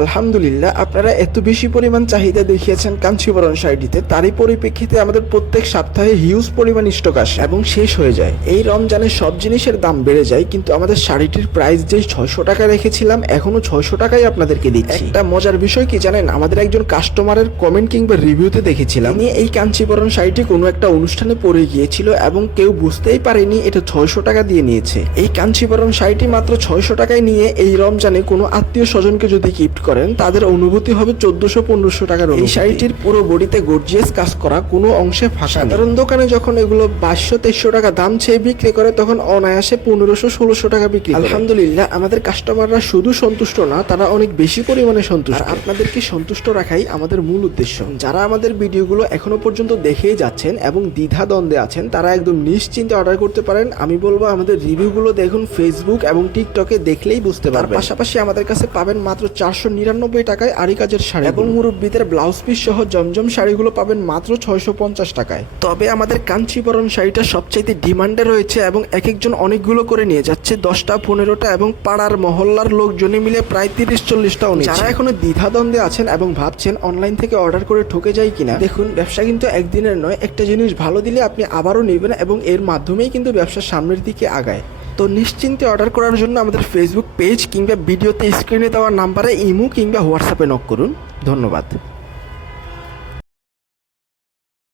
আলহামদুলিল্লাহ, আপনারা এত বেশি পরিমাণ চাহিদা দেখিয়েছেন কাঞ্চীবরণ শাড়িটিতে, তারই পরিপ্রেক্ষিতে আমাদের প্রত্যেক সপ্তাহে হিউজ পরিমাণ স্টক আসে এবং শেষ হয়ে যায়। এই রমজানে সব জিনিসের দাম বেড়ে যায়, কিন্তু আমাদের শাড়িটির প্রাইস যেই 600 টাকা রেখেছিলাম এখনো 600 টাকাই আপনাদেরকে দিচ্ছি। একটা মজার বিষয় কি জানেন, আমাদের একজন কাস্টমারের কমেন্ট কিংবা রিভিউতে দেখেছিলাম এই কাঞ্চীবরণ শাড়িটি কোনো একটা অনুষ্ঠানে পরে গিয়েছিল এবং কেউ বুঝতেই পারেনি এটা 600 টাকা দিয়ে নিয়েছে। এই কাঞ্চীবরণ শাড়িটি মাত্র 600 টাকায় নিয়ে এই রমজানে কোনো আত্মীয় স্বজনকে যদি গিফট করেন তাদের অনুভূতি হবে 1400-1500 টাকার। এই শাড়িটির পুরো বডিতে গর্জিয়াস কাজ করা, কোনো অংশে ফাঁকা। সাধারণ দোকানে যখন এগুলো 2200-2300 টাকা দাম চেয়ে বিক্রি করে তখন অনায়াসে 1500-1600 টাকা বিক্রি করে। আলহামদুলিল্লাহ, আমাদের কাস্টমাররা শুধু সন্তুষ্ট না, তারা অনেক বেশি পরিমাণে সন্তুষ্ট। আপনাদেরকে সন্তুষ্ট রাখাই আমাদের মূল উদ্দেশ্য। যারা আমাদের ভিডিওগুলো এখনো পর্যন্ত দেখেই যাচ্ছেন এবং দ্বিধা দ্বন্দ্বে আছেন তারা একদম নিশ্চিন্তে অর্ডার করতে পারেন। আমি বলবো আমাদের রিভিউগুলো দেখুন ফেসবুক এবং টিকটকে, দেখলেই বুঝতে পারবেন। পাশাপাশি আমাদের কাছে পাবেন মাত্র 499 টাকায় আরি কাজের শাড়ি এবং মুরব্বিদের ব্লাউজ পিস সহ জমজম শাড়িগুলো পাবেন মাত্র 650 টাকায়। তবে আমাদের কাঞ্চীবরণ শাড়িটা সবচাইতে ডিমান্ডে রয়েছে এবং এক একজন অনেকগুলো করে নিয়ে যাচ্ছে, 10টা 15টা, এবং পাড়ার মহল্লার লোকজনে মিলে প্রায় 30-40টাও নিচ্ছে। যারা এখনো দ্বিধাদ্বন্দ্বে আছেন এবং ভাবছেন অনলাইন থেকে অর্ডার করে ঠকে যায় কিনা, দেখুন ব্যবসা কিন্তু একদিনের নয়। একটা জিনিস ভালো দিলে আপনি আবারও নেবেন এবং এর মাধ্যমেই কিন্তু ব্যবসা সামনের দিকে আগায়। তো নিশ্চিন্তে অর্ডার করার জন্য আমাদের ফেসবুক পেজ কিংবা ভিডিওতে স্ক্রিনে দেওয়া নাম্বারে ইমো কিংবা হোয়াটসঅ্যাপে নক করুন। ধন্যবাদ।